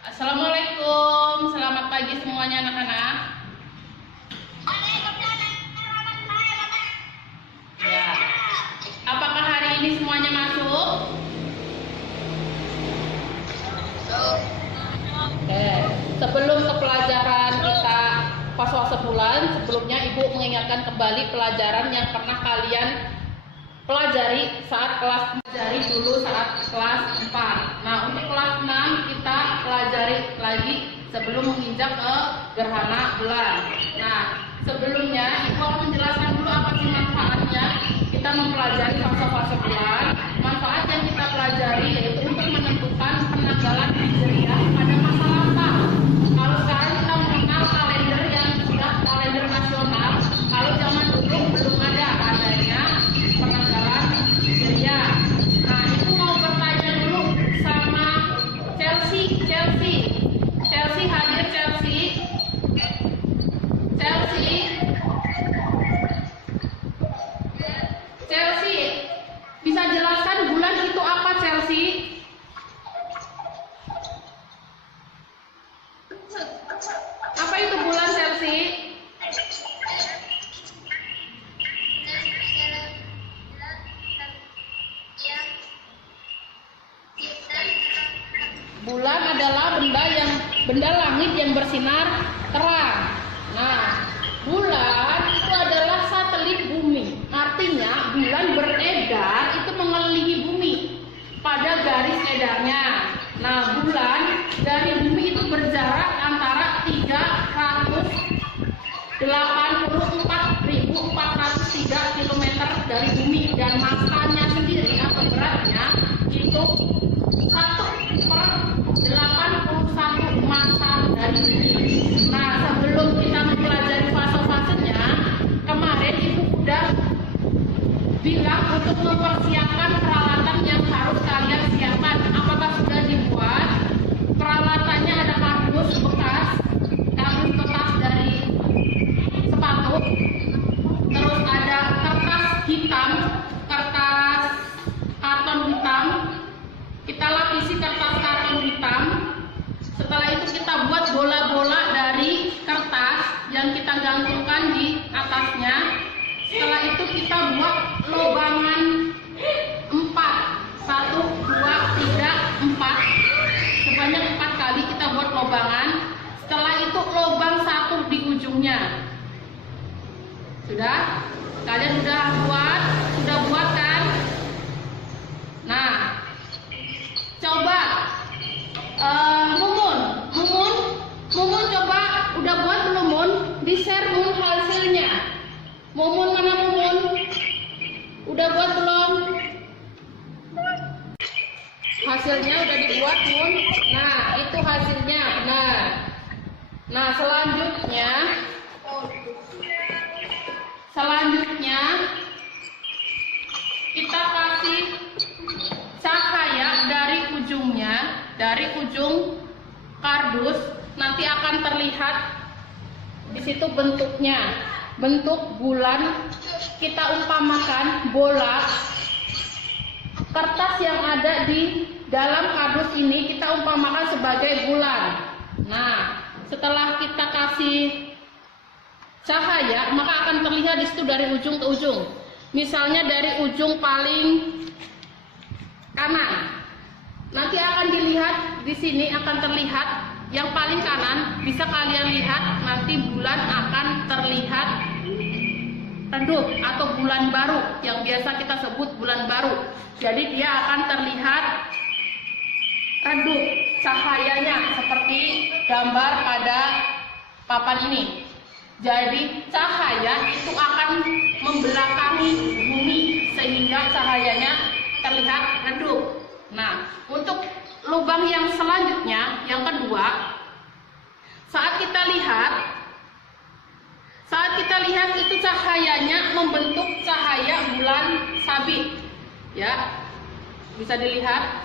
Assalamualaikum, selamat pagi semuanya anak-anak. Ya, apakah hari ini semuanya masuk? Oke, sebelum ke pelajaran kita pas-pas sebulan, sebelumnya Ibu mengingatkan kembali pelajaran yang pernah kalian pelajari saat kelas kelas 4. Nah, untuk kelas 6 kita pelajari lagi sebelum menginjak ke gerhana bulan. Nah, sebelumnya Ibu akan menjelaskan dulu apa sih manfaatnya kita mempelajari fase-fase bulan. Manfaat yang kita pelajari yaitu untuk menentukan penanggalan hijriah pada masa lampau. Kalau sekarang kita mengenal kalender yang sudah kalender nasional, kalau zaman dulu belum ada adanya penanggalan hijriah. Nah, Ibu mau bertanya dulu sama Chelsea hadir Chelsea, bisa jelaskan bulan itu apa, Chelsea? Apa itu bulan, Chelsea? Bulan adalah benda langit yang bersinar terang. Nah, bulan itu adalah satelit bumi. Artinya bulan beredar itu mengelilingi bumi pada garis edarnya. Nah, bulan dari bumi itu berjarak antara 384.403 km dari bumi, dan masanya sendiri atau beratnya itu 1/81 massa dari bumi. Nah, sebelum kita mempelajari fase-fasenya, kemarin Ibu udah bilang untuk mempersiapkan peralatan yang harus kalian siapkan. Apakah sudah dibuat? Peralatannya ada kardus bekas, kardus bekas dari sepatu, terus ada kertas hitam, kertas karton hitam. Kita lapisi kertas karton hitam. Setelah itu kita buat bola-bola dari kertas yang kita gantungkan di atasnya. Setelah itu kita buat lobangan 4. 1, 2, 3, 4. Sebanyak 4 kali kita buat lobangan. Setelah itu lobang 1 di ujungnya. Sudah? Kalian sudah buat kan? Nah, coba Mumun coba udah buat belum, Mun? Di-share Mun hasilnya. Mumun mana, Mumun? Udah buat belum? Hasilnya udah dibuat, Mun. Nah, itu hasilnya. Benar. Nah, selanjutnya kita kasih cahaya dari ujungnya, dari ujung kardus. Nanti akan terlihat di situ bentuknya, bentuk bulan. Kita umpamakan bola kertas yang ada di dalam kardus ini kita umpamakan sebagai bulan. Nah, setelah kita kasih cahaya, maka akan terlihat di situ dari ujung ke ujung. Misalnya dari ujung paling kanan, nanti akan dilihat di sini akan terlihat yang paling kanan. Bisa kalian lihat nanti bulan akan terlihat redup atau bulan baru, yang biasa kita sebut bulan baru. Jadi dia akan terlihat redup cahayanya seperti gambar pada papan ini. Jadi cahaya itu akan membelakangi bumi sehingga cahayanya terlihat redup. Nah, untuk lubang yang selanjutnya, yang kedua, saat kita lihat itu cahayanya membentuk cahaya bulan sabit. Ya, bisa dilihat.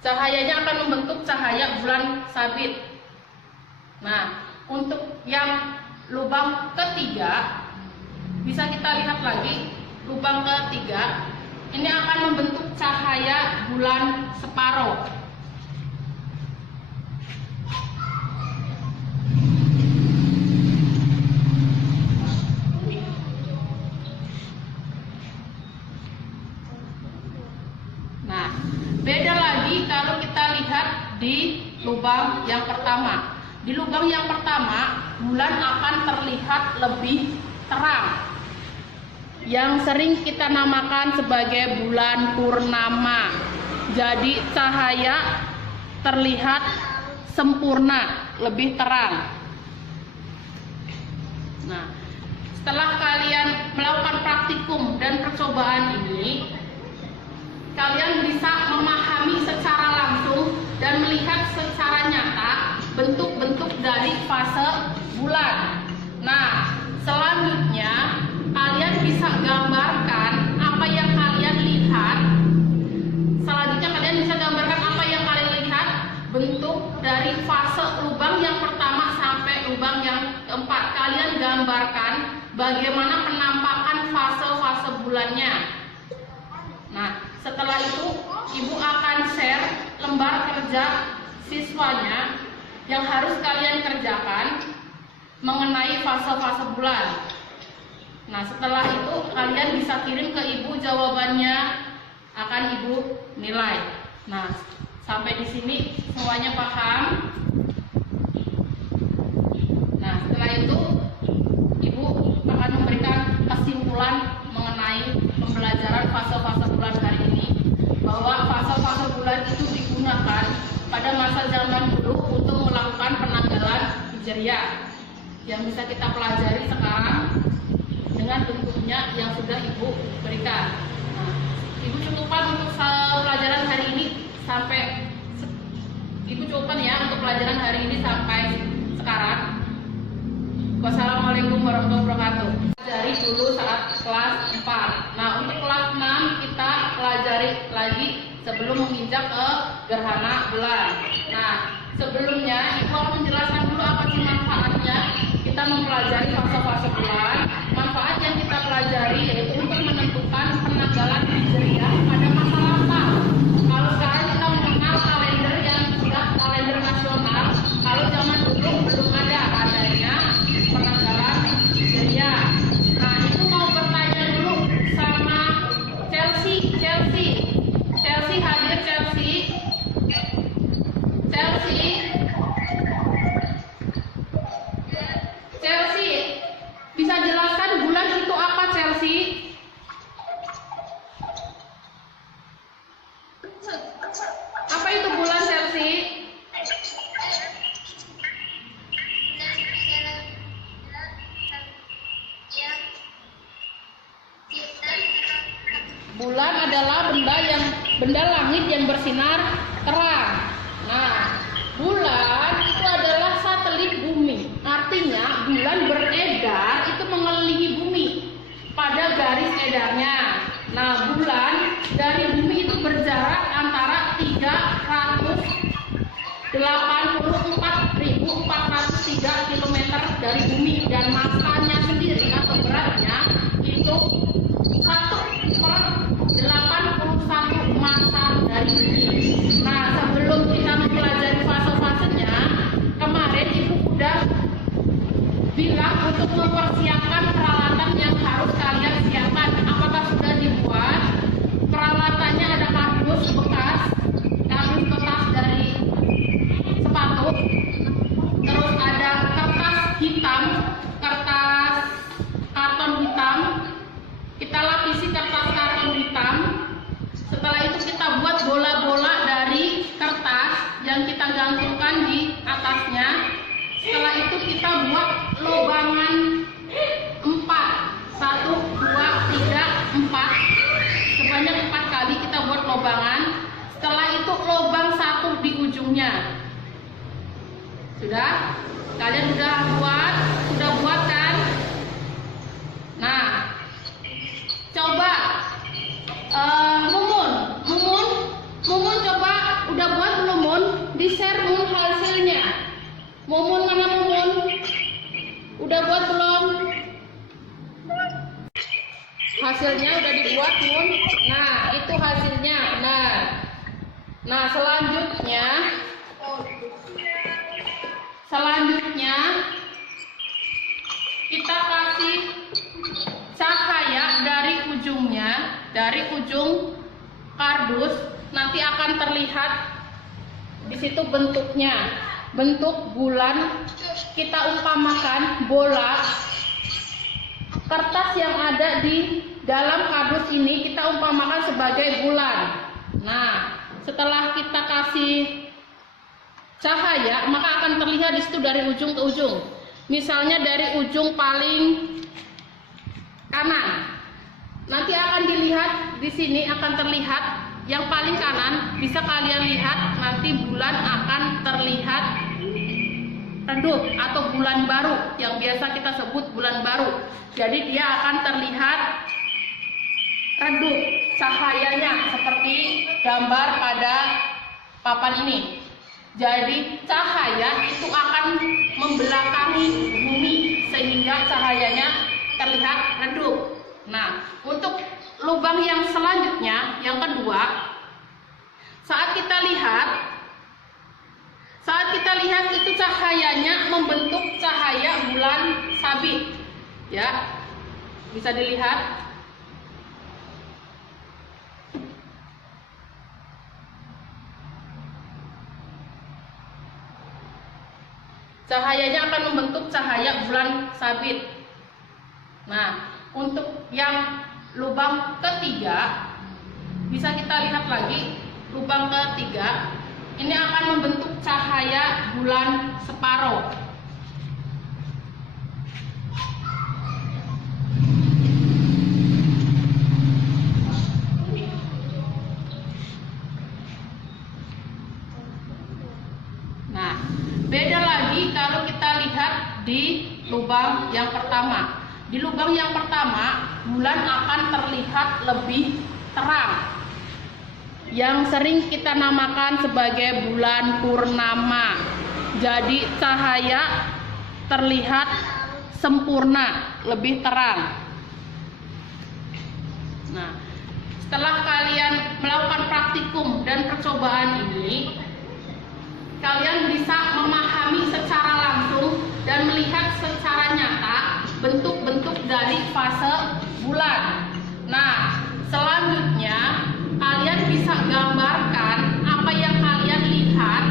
Cahayanya akan membentuk cahaya bulan sabit. Nah, untuk yang lubang ketiga bisa kita lihat lagi lubang ketiga. Ini akan membentuk cahaya bulan separuh. Nah, beda lagi kalau kita lihat di lubang yang pertama. Di lubang yang pertama, bulan akan terlihat lebih terang, yang sering kita namakan sebagai bulan purnama. Jadi cahaya terlihat sempurna, lebih terang. Nah, setelah kalian melakukan praktikum dan percobaan ini, kalian bisa memahami secara langsung dan melihat secara nyata bentuk-bentuk dari fase bulan. Nah, selanjutnya kalian bisa gambarkan apa yang kalian lihat. Selanjutnya kalian bisa gambarkan apa yang kalian lihat, bentuk dari fase lubang yang pertama sampai lubang yang keempat. Kalian gambarkan bagaimana penampakan fase-fase bulannya. Nah, setelah itu ibu akan share lembar kerja siswanya yang harus kalian kerjakan mengenai fase-fase bulan. Nah, setelah itu kalian bisa kirim ke ibu jawabannya, akan ibu nilai. Nah, sampai di sini semuanya paham. Nah, setelah itu ibu akan memberikan kesimpulan mengenai pembelajaran fase-fase bulan hari ini, bahwa fase-fase bulan itu digunakan pada masa zaman dulu untuk melakukan penanggalan hijriah yang bisa kita pelajari sekarang dengan bentuknya yang sudah ibu berikan. Nah, ibu cukupkan untuk pelajaran hari ini sampai ibu cukupkan ya untuk pelajaran hari ini sampai sekarang. Wassalamualaikum warahmatullahi wabarakatuh. Pelajari dulu saat kelas 4. Nah, untuk kelas 6 kita pelajari lagi sebelum menginjak ke gerhana bulan. Nah, sebelumnya ibu akan menjelaskan dulu apa sih manfaatnya kita mempelajari fase-fase bulan. Manfaat yang kita pelajari yaitu untuk menentukan penanggalan hijriah pada masa lampau. Kalau sekarang kita mengenal kalender yang sudah kalender nasional, kalau zaman dulu belum ada adanya penanggalan hijriah. Nah, itu mau bertanya dulu sama Chelsea hadir. Chelsea, bisa jelaskan bulan itu apa, Chelsea? Apa itu bulan, Chelsea? Bulan adalah benda langit yang bersinar terang. Nah, bulan itu adalah satelit bumi. Artinya bulan beredar itu mengelilingi bumi pada garis edarnya. Nah, bulan dari bumi itu berjarak antara 384.403 km dari bumi, dan masanya sendiri atau beratnya itu 1/81 massa dari bumi. Nah, sebelum kita mempelajari fase-fasenya, kemarin ibu udah bilang untuk mempersiapkan peralatan yang harus kalian siapkan. Apakah sudah dibuat? Peralatannya ada kardus bekas dari sepatu, terus ada kertas hitam, kertas karton hitam. Kita lapisi kertas karton hitam. Setelah itu kita buat bola-bola dari kertas yang kita gantungkan di atasnya. Setelah itu kita buat lubangan 4. 1, 2, 3, 4. Sebanyak 4 kali kita buat lubangan. Setelah itu lubang 1 di ujungnya. Sudah? Kalian sudah buat kan? Nah, coba Mumun coba udah buat belum, Mun? Di-share Mun hasilnya. Mumun mana Mumun? Udah buat belum? hasilnya udah dibuat, Bun. Nah, itu hasilnya. Nah, selanjutnya kita kasih cahaya dari ujungnya, dari ujung kardus. Nanti akan terlihat di situ bentuknya, bentuk bulan. Kita umpamakan bola. Kertas yang ada di dalam kardus ini kita umpamakan sebagai bulan. Nah, setelah kita kasih cahaya, maka akan terlihat di situ dari ujung ke ujung. Misalnya dari ujung paling kanan. Nanti akan dilihat di sini, akan terlihat yang paling kanan. Bisa kalian lihat nanti bulan akan terlihat redup atau bulan baru, yang biasa kita sebut bulan baru. Jadi dia akan terlihat redup cahayanya seperti gambar pada papan ini. Jadi cahaya itu akan membelakangi bumi sehingga cahayanya terlihat redup. Nah, untuk lubang yang selanjutnya, yang kedua, saat kita lihat itu cahayanya membentuk cahaya bulan sabit. Ya, bisa dilihat. Cahayanya akan membentuk cahaya bulan sabit. Nah, untuk yang lubang ketiga, bisa kita lihat lagi lubang ketiga. Ini akan membentuk cahaya bulan separuh. Nah, beda lagi kalau kita lihat di lubang yang pertama. Di lubang yang pertama, bulan akan terlihat lebih terang, yang sering kita namakan sebagai bulan purnama. Jadi cahaya terlihat sempurna, lebih terang. Nah, setelah kalian melakukan praktikum dan percobaan ini, kalian bisa memahami secara langsung dan melihat secara nyata bentuk-bentuk dari fase bulan. Nah, selanjutnya kalian bisa gambarkan apa yang kalian lihat.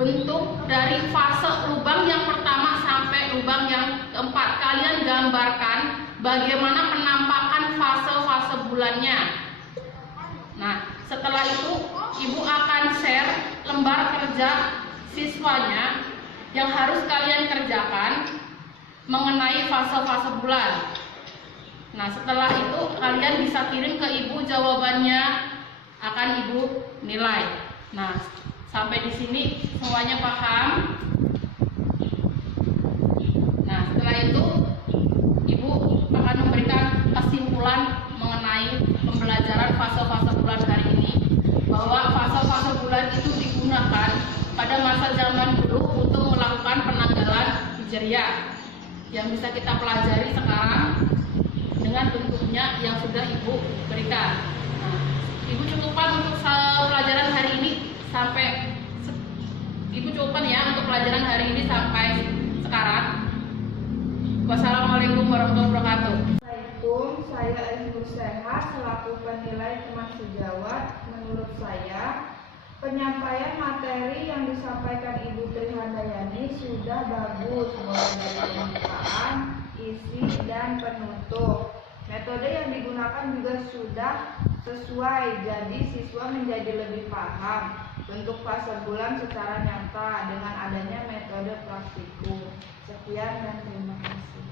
Bentuk dari fase lubang yang pertama sampai lubang yang keempat. Kalian gambarkan bagaimana penampakan fase-fase bulannya. Nah, setelah itu Ibu akan share lembar kerja siswanya yang harus kalian kerjakan mengenai fase-fase bulan. Nah, setelah itu kalian bisa kirim ke Ibu jawabannya, akan Ibu nilai. Nah, sampai di sini semuanya paham. Nah, setelah itu Ibu akan memberikan kesimpulan mengenai pembelajaran fase-fase bulan hari ini, bahwa fase-fase bulan itu digunakan pada masa zaman dulu untuk melakukan penanggalan hijriah yang bisa kita pelajari sekarang dengan bentuknya yang sudah Ibu berikan. Nah, Ibu cukupkan untuk pelajaran hari ini sampai untuk pelajaran hari ini sampai sekarang. Wassalamualaikum warahmatullahi wabarakatuh. Assalamualaikum, saya Ibu Sehat selaku penilai teman sejawat. Menurut saya, penyampaian materi yang disampaikan Ibu Trihandayani sudah bagus, mulai dari pembukaan, isi, dan penutup. Metode yang digunakan juga sudah sesuai, jadi siswa menjadi lebih paham bentuk fase bulan secara nyata dengan adanya metode praktikum. Sekian dan terima kasih.